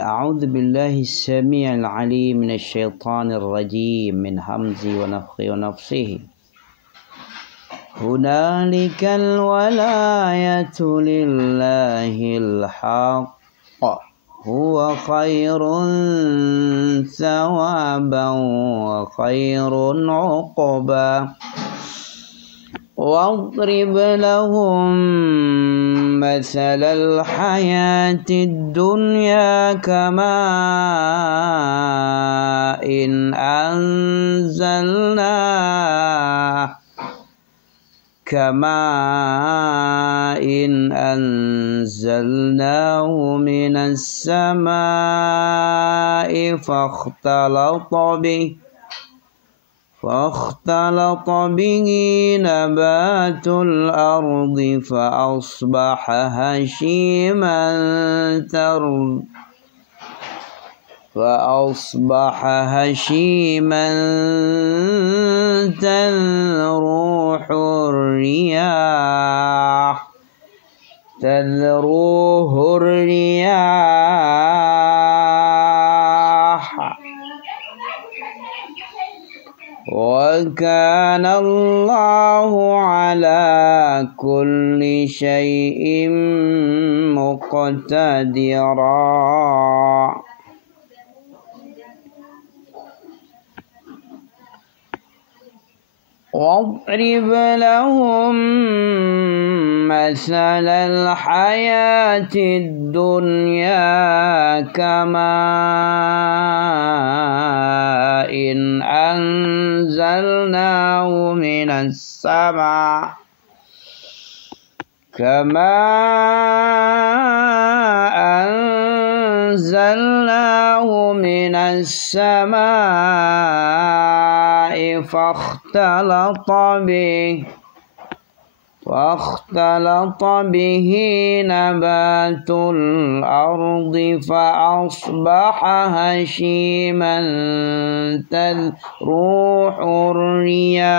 أعوذ بالله السميع العليم من الشيطان الرجيم من همزه ونفخه ونفسه. هنالك الولاية لله الحق هو خير ثوابا وخير عقبا. واضرب لهم مثل الحياة الدنيا كماء أنزلناه من السماء فاختلط به نبات الأرض فأصبح هشيما تذروه الرياح وكان الله على كل شيء مقتدرا. واضرب لهم مثل الحياة الدنيا كماء أنزلناه من السماء فاختلط به نبات الأرض فأصبح هشيما تذروه الرياح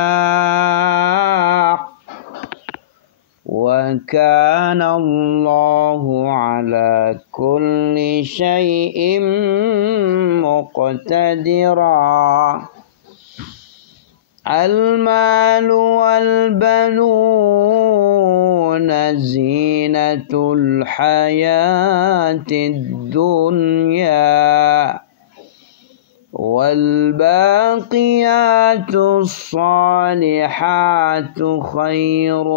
وكان الله على كل شيء مقتدرا. المال والبنون زينة الحياة الدنيا والباقيات الصالحات خير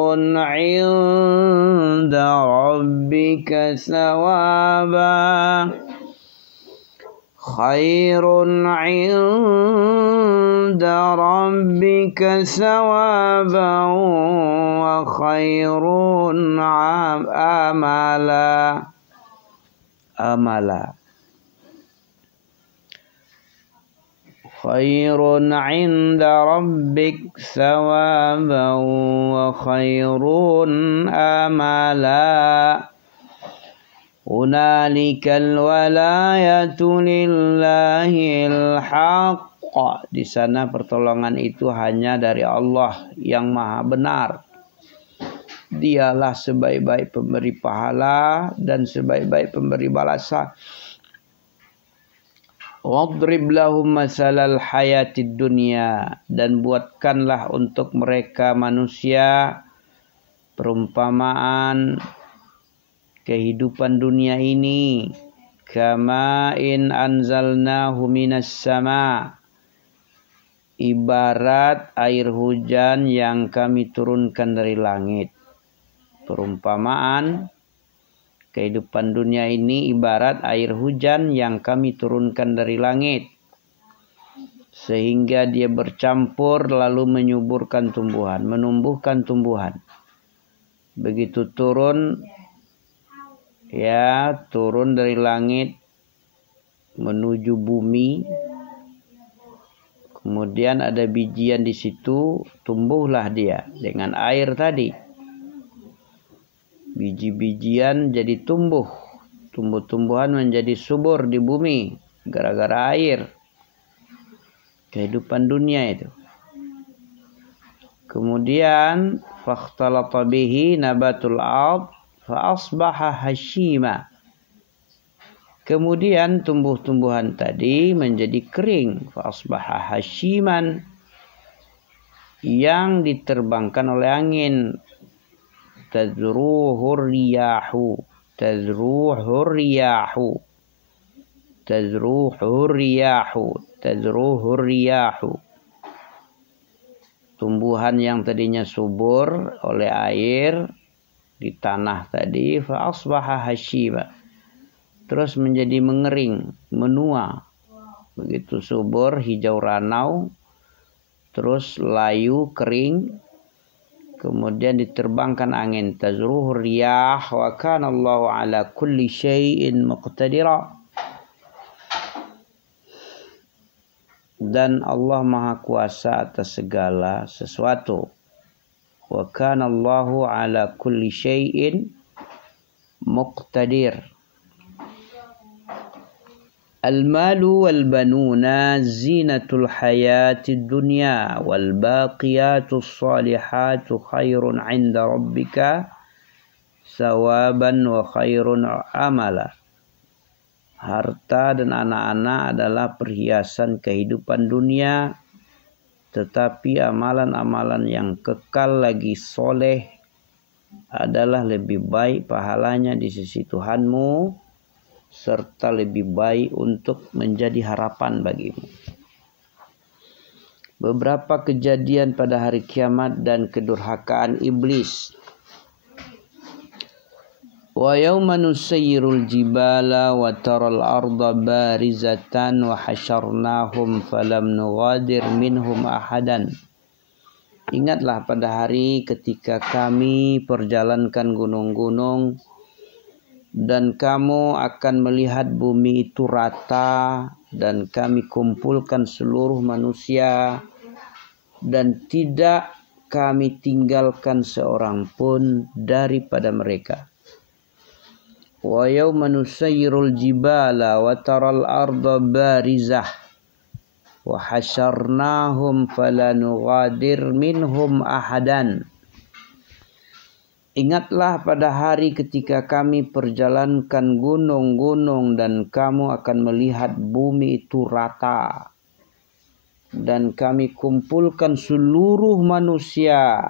عند ربك ثوابا وخير أملا. خير عند ربك ثوابا وخير أملا. هنالك الولاية لله الحق. Di sana pertolongan itu hanya dari Allah yang Maha Benar. Dialah sebaik-baik pemberi pahala dan sebaik-baik pemberi balasan. Wadrib lahum masalal hayatid dunya, dan buatkanlah untuk mereka manusia perumpamaan kehidupan dunia ini. Kama in anzalnahu minas sama, ibarat air hujan yang kami turunkan dari langit. Perumpamaan kehidupan dunia ini ibarat air hujan yang kami turunkan dari langit, sehingga dia bercampur lalu menumbuhkan tumbuhan. Begitu turun dari langit menuju bumi, kemudian ada bijian di situ, tumbuhlah dia dengan air tadi. Biji-bijian jadi tumbuh-tumbuhan menjadi subur di bumi gara-gara air. Kehidupan dunia itu. Kemudian fakhtalata bihi nabatul ard fa asbaha hashima. Kemudian tumbuh-tumbuhan tadi menjadi kering, fa asbaha hasyiman, yang diterbangkan oleh angin. Tadruhur riyahu, tadruhur riyahu, tadruhur riyahu, tadruhur riyahu. Tumbuhan yang tadinya subur oleh air di tanah tadi, fa asbaha hasyiman, terus menjadi mengering, menua. Begitu subur, hijau ranau, terus layu, kering, kemudian diterbangkan angin. Tazruhur riyah wa kana Allahu ala kulli syai'in muqtadira. Dan Allah Maha Kuasa atas segala sesuatu. Wa kana Allahu ala kulli syai'in muqtadir. Al-malu wal-banuna zinatul hayatid dunya wal baqiyatus salihatu khairun 'inda rabbika sawaban wa khairun amala. Harta dan anak-anak adalah perhiasan kehidupan dunia, tetapi amalan-amalan yang kekal lagi soleh adalah lebih baik pahalanya di sisi Tuhanmu, serta lebih baik untuk menjadi harapan bagimu. Beberapa kejadian pada hari kiamat dan kedurhakaan iblis. Wa yawma nusayyirul jibala wa taral arda barizatan wa hasyarnahum falam nughadir minhum ahadan. Ingatlah pada hari ketika kami perjalankan gunung-gunung, dan kamu akan melihat bumi itu rata, dan kami kumpulkan seluruh manusia, dan tidak kami tinggalkan seorang pun daripada mereka. Wa yawma nusayyirul jibala wa taral arda barizah wa hasyarnahum falanughadir minhum ahadan. Ingatlah pada hari ketika kami perjalankan gunung-gunung dan kamu akan melihat bumi itu rata, dan kami kumpulkan seluruh manusia,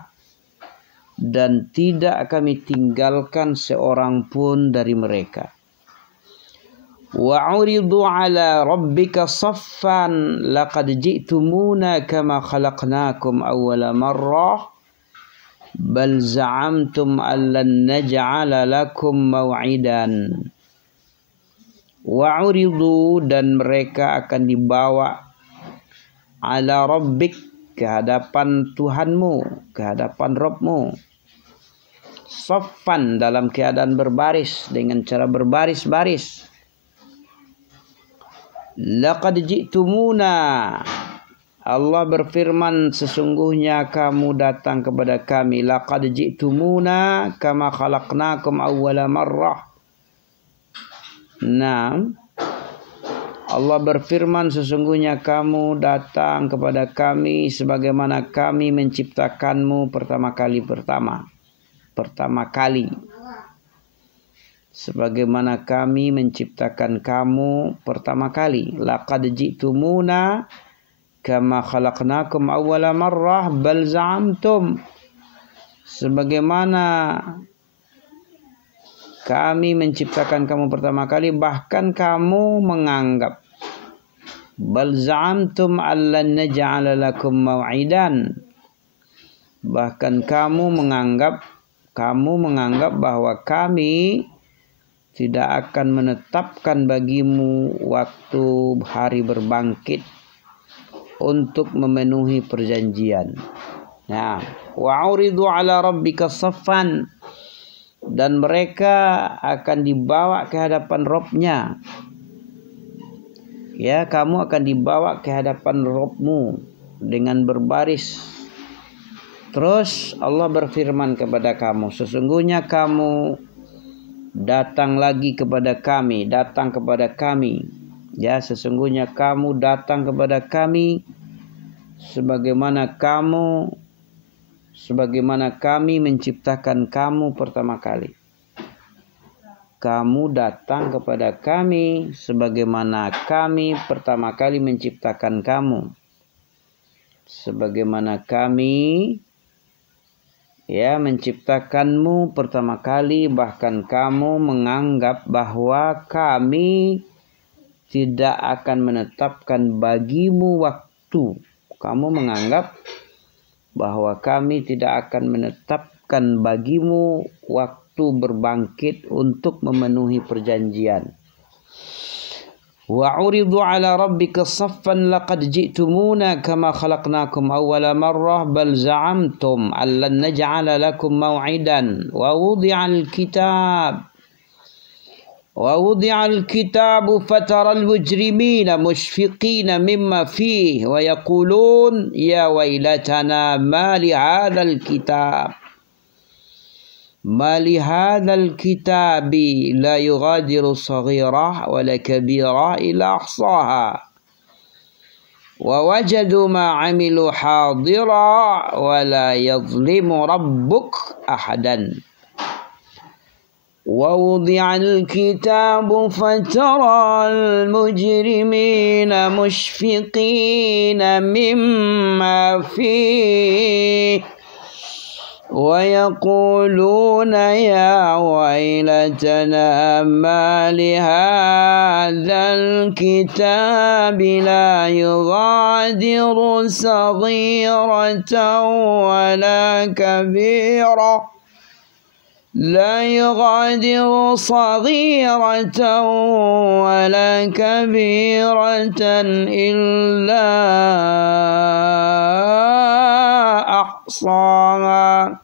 dan tidak kami tinggalkan seorang pun dari mereka. Wa uridu ala rabbika saffan laqad ji'tumuna kama khalaqnakum awwala marrah bal za'amtum allan naj'ala lakum maw'idan. Wa uridu, dan mereka akan dibawa, ala rabbik, ke hadapan Tuhanmu, ke hadapan Rabbmu, saffan, dalam keadaan berbaris, dengan cara berbaris-baris. Laqad ji'tumuna, Allah berfirman, sesungguhnya kamu datang kepada kami. Laqad ji'tumuna kama khalaqnakum awwala marrah. Nah, Allah berfirman, sesungguhnya kamu datang kepada kami sebagaimana kami menciptakanmu pertama kali. Sebagaimana kami menciptakan kamu pertama kali. Laqad ji'tumuna kama khalaqnakum awwala marrah bal za'amtum, sebagaimana kami menciptakan kamu pertama kali, bahkan kamu menganggap, bal za'amtum allan naj'ala lakum maw'idan, bahkan kamu menganggap bahwa kami tidak akan menetapkan bagimu waktu hari berbangkit untuk memenuhi perjanjian. Nah, wa'uridu ala rabbika saffan, dan mereka akan dibawa ke hadapan Rabbnya. Ya, kamu akan dibawa ke hadapan Rabbmu dengan berbaris. Terus Allah berfirman kepada kamu, sesungguhnya kamu datang kepada kami. Ya, sesungguhnya kamu datang kepada kami sebagaimana kami menciptakan kamu pertama kali. kamu datang kepada kami sebagaimana kami pertama kali menciptakan kamu. Sebagaimana kami menciptakanmu pertama kali, bahkan kamu menganggap bahwa kami tidak akan menetapkan bagimu waktu. Kamu menganggap bahwa kami tidak akan menetapkan bagimu waktu berbangkit untuk memenuhi perjanjian. Wa uridu ala rabbika saffan laqad ji'tumuna kama khalaqnakum awwala marrah bal za'amtum allan naj'ala lakum maw'idan wa wudi'a al-kitab fatara al-mujrimina mushfiqina mimma fihi wa yaqulun ya waylatana ma li hadzal kitab ما لهذا الكتاب لا يغادر صغيرة ولا كبيرة إلا أحصاها ووجدوا ما عملوا حاضرا ولا يظلم ربك أحدا ووضع الكتاب فترى المجرمين مشفقين مما فيه ويقولون يا ويلتنا ما لهذا الكتاب لا يغادر صغيرة ولا كبيرة إلا أحصاها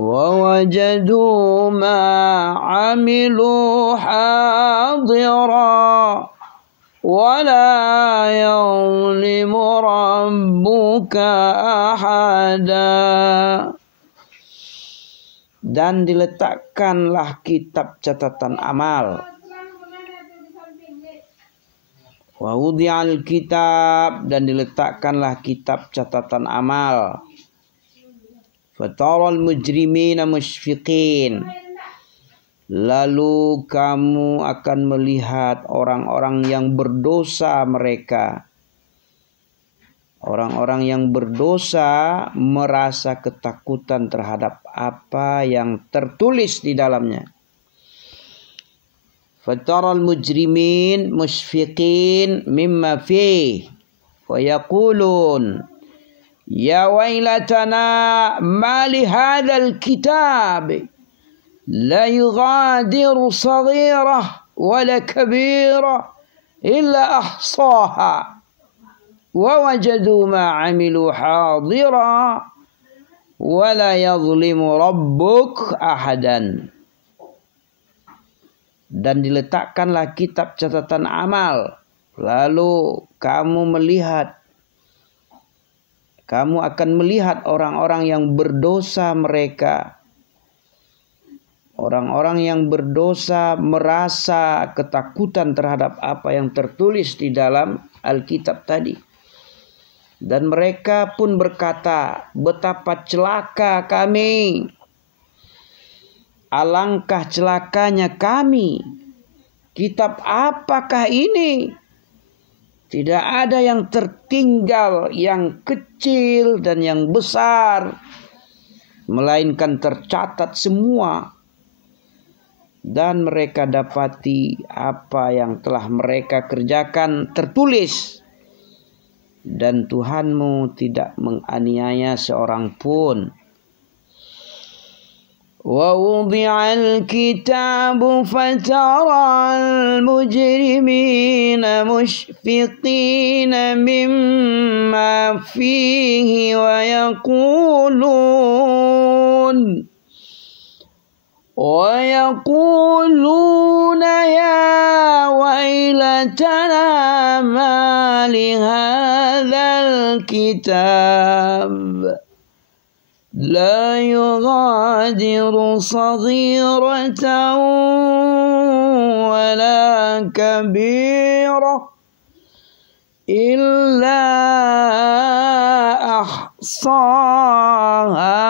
ووجدوا ما عملوا حاضرا ولا يظلم ربك أحدا. Dan diletakkanlah kitab catatan amal. Wa wudi'al kitab, dan diletakkanlah kitab catatan amal. Fataral mujrimina musyfiqin, lalu kamu akan melihat orang-orang yang berdosa mereka. Orang-orang yang berdosa merasa ketakutan terhadap apa yang tertulis di dalamnya. Fataral mujrimin musyfiqin mimma fihi wa yaqulun ya waylatana ma li hadzal kitab la yughadiru saghirah wala kabirah illa ahsaha wa wajadu ma amilu hadira wala yadhlimu rabbuk ahadan. Dan diletakkanlah kitab catatan amal, lalu kamu akan melihat orang-orang yang berdosa mereka. Orang-orang yang berdosa merasa ketakutan terhadap apa yang tertulis di dalam Alkitab tadi. Dan mereka pun berkata, betapa celaka kami. Alangkah celakanya kami. Kitab apakah ini? Tidak ada yang tertinggal, yang kecil dan yang besar, melainkan tercatat semua. Dan mereka dapati apa yang telah mereka kerjakan tertulis. Dan Tuhanmu tidak menganiaya seorang pun. وَوُضِعَ الْكِتَابُ فَتَرَى الْمُجْرِمِينَ مُشْفِقِينَ مِمَّا فِيهِ وَيَقُولُونَ يَا وَيْلَتَنَا مَا لِهَذَا الْكِتَابِ لا يغادر صغيرة ولا كبيرة إلا أحصاها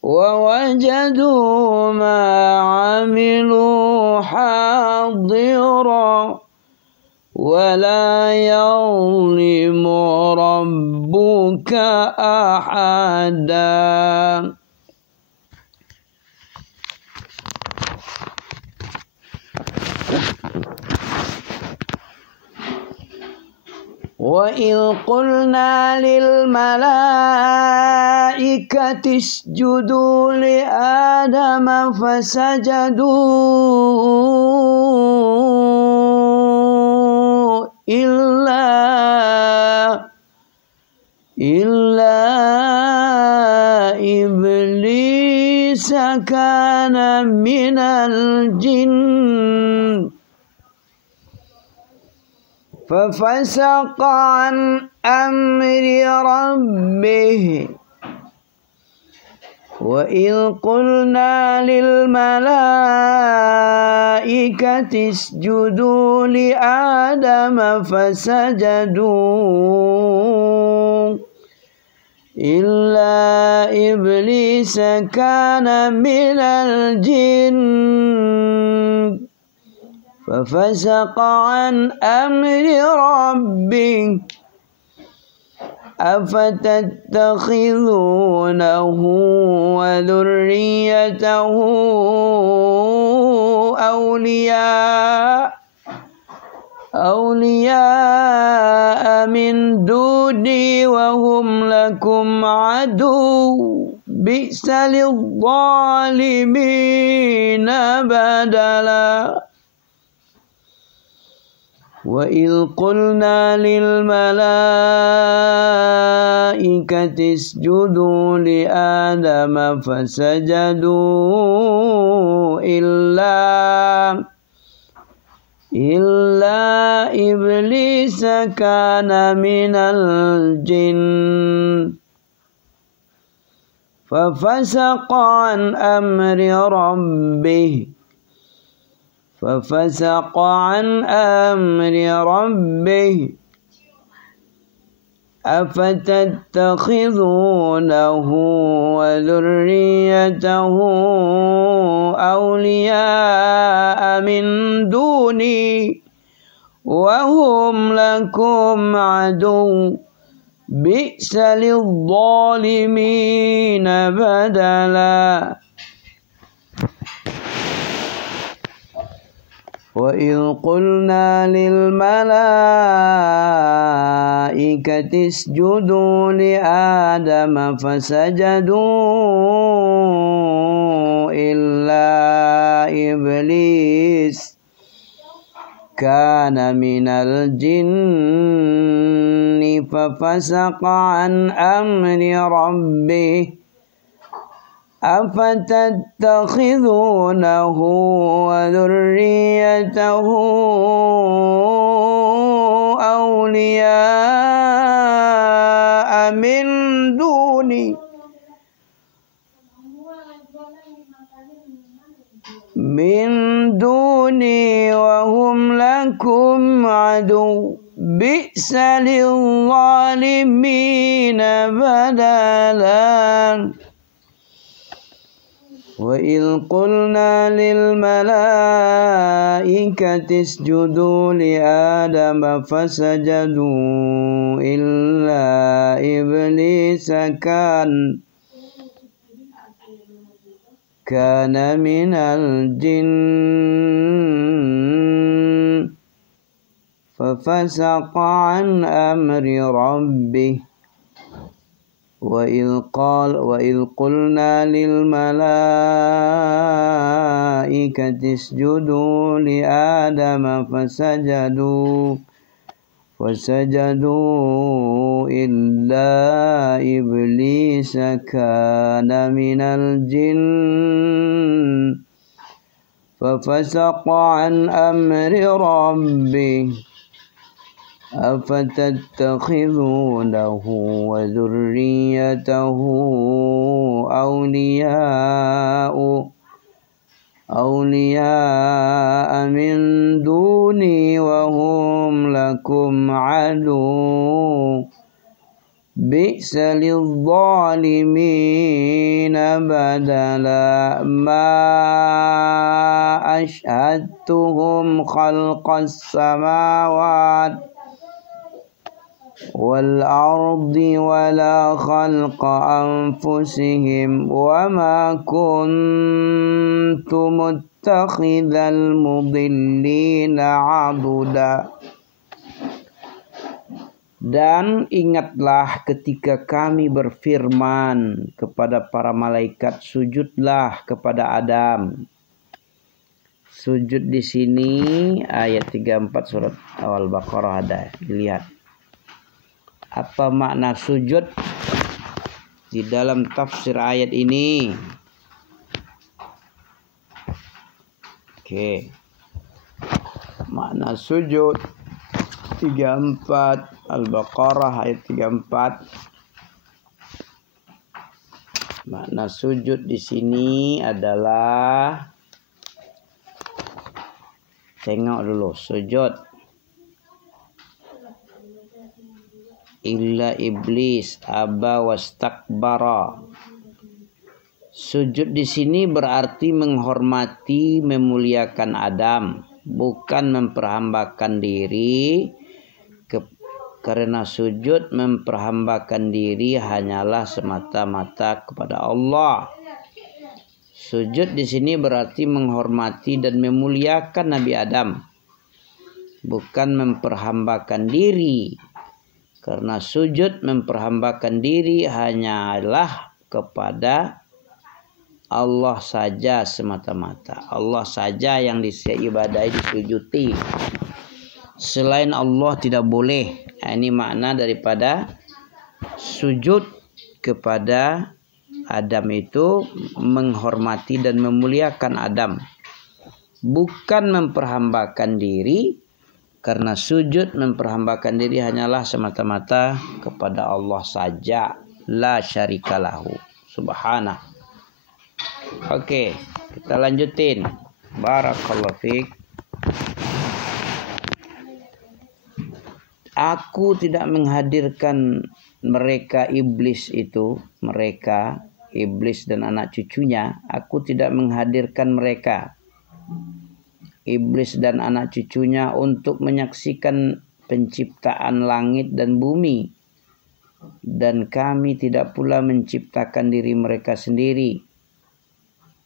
ووجدوا وجدوا ما عملوا حاضرا ولا يظلم ربك أحدا. وإذ قلنا للملائكة اسجدوا لآدم فسجدوا إلا إبليس كان من الجن ففسق عن أمر ربه. وإذ قلنا للملائكة اسجدوا لآدم فسجدوا إلا إبليس كان من الجن ففسق عن أمر ربه أفتتخذونه وذريته أولياء من دوني وهم لكم عدو بئس للظالمين بدلا. وإذ قلنا للملائكة اسجدوا لآدم فسجدوا إلا إبليس كان من الجن ففسق عن أمر ربه أفتتخذونه وذريته أولياء من دوني وهم لكم عدو بئس للظالمين بدلا. وإذ قلنا للملائكة اسجدوا لآدم فسجدوا إلا إبليس كان من الجن ففسق عن أمر ربه أفتتخذونه وذريته أولياء من دوني وهم لكم عدو بئس للظالمين بدلا. وإذ قلنا للملائكة اسجدوا لآدم فسجدوا إلا إبليس كان من الجن ففسق عن أمر ربه. وإذ قلنا للملائكة اسجدوا لآدم فسجدوا إلا إبليس كان من الجن ففسق عن أمر ربه أفتتخذونه وذريته أولياء من دوني وهم لكم عدو bi'sa lidh-dhalimina badala ma ashhadtuhum khalqas samawat wal ardi wala khalqa anfusihim wa ma kuntu muttakhidhal mudillina aduda. Dan ingatlah ketika kami berfirman kepada para malaikat, sujudlah kepada Adam. Sujud di sini ayat 34 surat awal Baqarah ada. Lihat. Apa makna sujud di dalam tafsir ayat ini? Oke. Makna sujud 34 Al-Baqarah ayat 34. Makna sujud di sini adalah, tengok dulu sujud. Illa iblis aba wastakbara. Sujud di sini berarti menghormati, memuliakan Adam, bukan memperhambakan diri. Karena sujud memperhambakan diri hanyalah semata-mata kepada Allah. Sujud di sini berarti menghormati dan memuliakan Nabi Adam, bukan memperhambakan diri. Karena sujud memperhambakan diri hanyalah kepada Allah saja semata-mata. Allah saja yang diibadahi, disujuti. Selain Allah tidak boleh. Ini makna daripada sujud kepada Adam itu menghormati dan memuliakan Adam, bukan memperhambakan diri. Karena sujud memperhambakan diri hanyalah semata-mata kepada Allah saja, la syarikalahu subhanah. Oke, kita lanjutin. Barakallahu fiik. Aku tidak menghadirkan mereka iblis itu, mereka iblis dan anak cucunya, aku tidak menghadirkan mereka iblis dan anak cucunya untuk menyaksikan penciptaan langit dan bumi, dan kami tidak pula menciptakan diri mereka sendiri,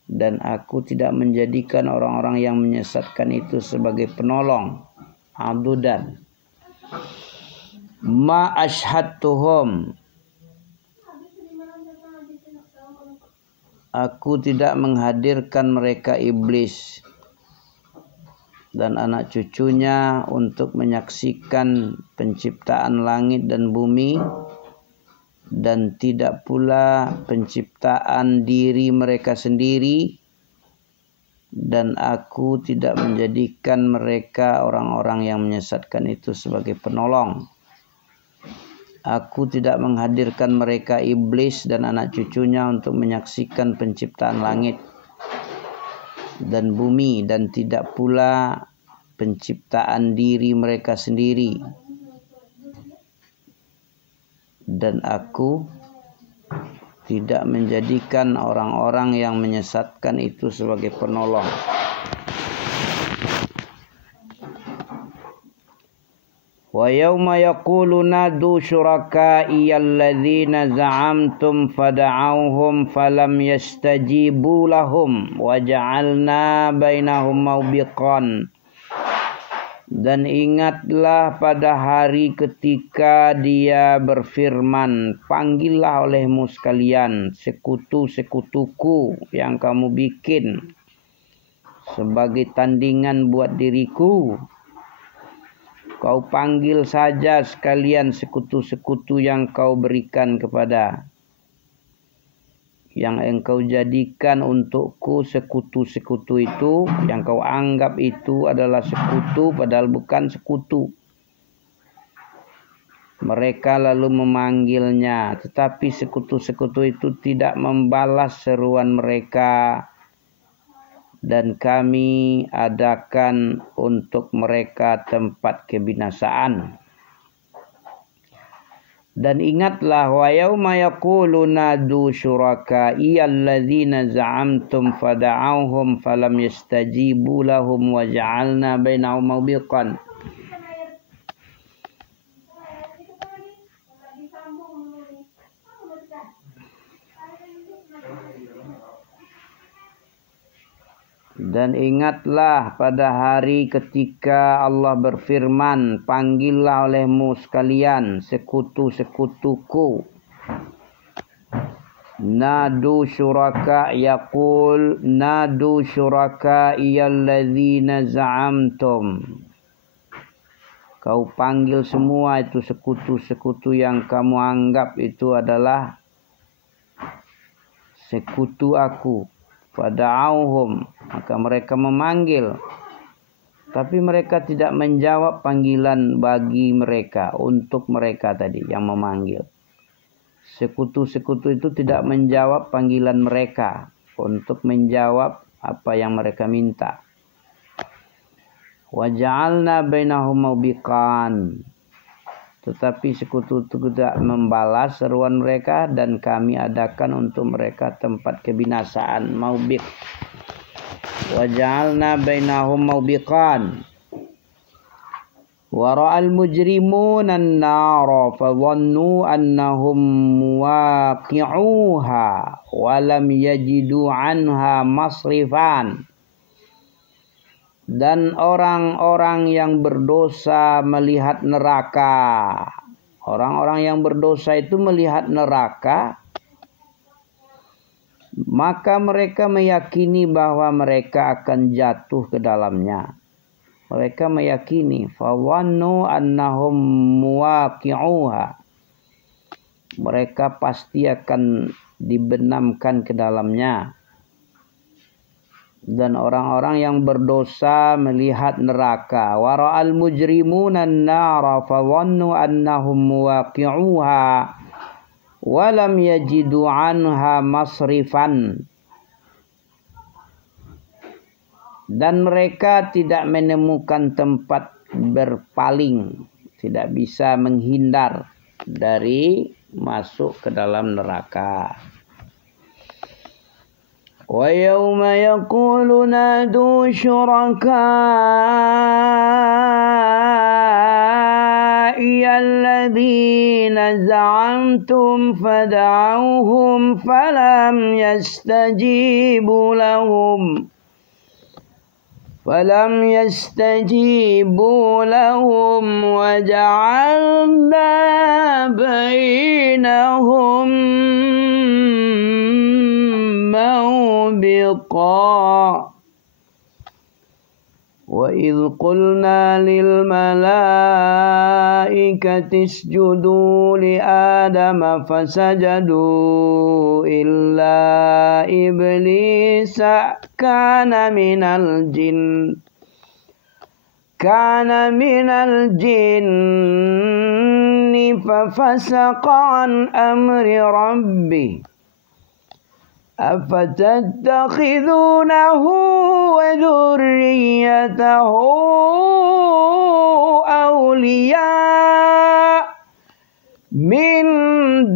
dan aku tidak menjadikan orang-orang yang menyesatkan itu sebagai penolong, adudan. Ma ashhadtuhum, aku tidak menghadirkan mereka iblis dan anak cucunya untuk menyaksikan penciptaan langit dan bumi, dan tidak pula penciptaan diri mereka sendiri, dan aku tidak menjadikan mereka orang-orang yang menyesatkan itu sebagai penolong. Aku tidak menghadirkan mereka iblis dan anak cucunya untuk menyaksikan penciptaan langit dan bumi, dan tidak pula penciptaan diri mereka sendiri. Dan aku tidak menjadikan orang-orang yang menyesatkan itu sebagai penolong. Wa yawma yaqulu nadu syuraka'i alladzina za'amtum fada'awhum falam yastajibu lahum wa ja'alna bainahum mawbiqan. Dan ingatlah pada hari ketika dia berfirman, panggillah olehmu sekalian sekutu-sekutuku yang kamu bikin sebagai tandingan buat diriku. Kau panggil saja sekalian sekutu-sekutu yang kau berikan kepada, yang engkau jadikan untukku sekutu-sekutu itu, yang kau anggap itu adalah sekutu padahal bukan sekutu. Mereka lalu memanggilnya, tetapi sekutu-sekutu itu tidak membalas seruan mereka, dan kami adakan untuk mereka tempat kebinasaan. Dan ingatlah wa yauma yaqulu nadu syuraka'i alladzina za'amtum fada'awhum falam yastajibu lahum wa ja'alna bainahum mawbiqan. Dan ingatlah pada hari ketika Allah berfirman, panggillah olehmu sekalian sekutu-sekutuku. Nadu syuraka yaqul nadu syuraka iyalladzina za'amtum. Kau panggil semua itu sekutu-sekutu yang kamu anggap itu adalah sekutu aku. Fada'auhum, maka mereka memanggil, tapi mereka tidak menjawab panggilan bagi mereka, untuk mereka tadi yang memanggil. Sekutu-sekutu itu tidak menjawab panggilan mereka untuk menjawab apa yang mereka minta. Wa ja'alna bainahum mawbiqan, tetapi sekutu itu tidak membalas seruan mereka, dan kami adakan untuk mereka tempat kebinasaan, maubiq. Wa ja'alna bainahum maubiqan. Wa ra'al mujrimuna an-nara fa dhannu annahum muwaqi'uha wa lam yajidu 'anha masrifan. Dan orang-orang yang berdosa melihat neraka. Orang-orang yang berdosa itu melihat neraka, maka mereka meyakini bahwa mereka akan jatuh ke dalamnya. Mereka meyakini fawannu annahum muwaqi'uha. Mereka pasti akan dibenamkan ke dalamnya. Dan orang-orang yang berdosa melihat neraka. Wa ra'al mujrimuna an-nara fa dhannu annahum muwaqi'uha wa lam yajidu 'anha masrifan. Dan mereka tidak menemukan tempat berpaling, tidak bisa menghindar dari masuk ke dalam neraka. وَيَوْمَ يَقُولُ نَادُوا شُرَكَائِيَ الَّذِينَ زَعَمْتُمْ فَدَعَوْهُمْ فَلَمْ يَسْتَجِيبُوا لَهُمْ وَجَعَلْنَا بَيْنَهُمْ موبقا وإذ قلنا للملائكة اسجدوا لآدم فسجدوا إلا إبليس كان من الجن ففسق عن أمر ربه أفتتخذونه وذريته أولياء من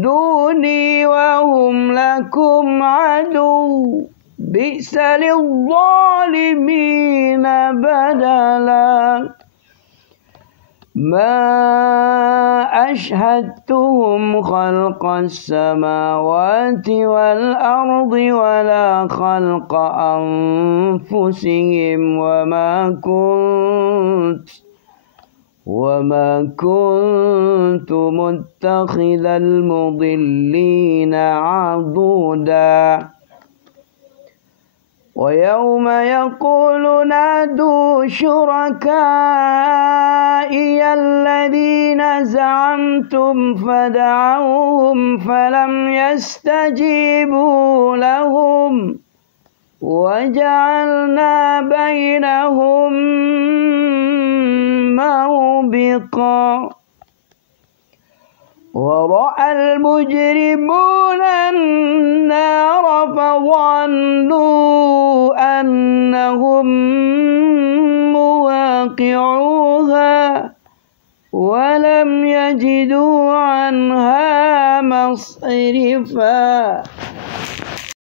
دوني وهم لكم عدو بئس للظالمين بدلا ما أشهدتهم خلق السماوات والأرض ولا خلق أنفسهم وما كنت متخذ المضلين عضودا ويوم يقول نادوا شركائي الذين زعمتم فدعوهم فلم يستجيبوا لهم وجعلنا بينهم موبقا ورأى المجرمون النار فظنوا أنهم مواقعوها ولم لم يجدوا عنها مصرفا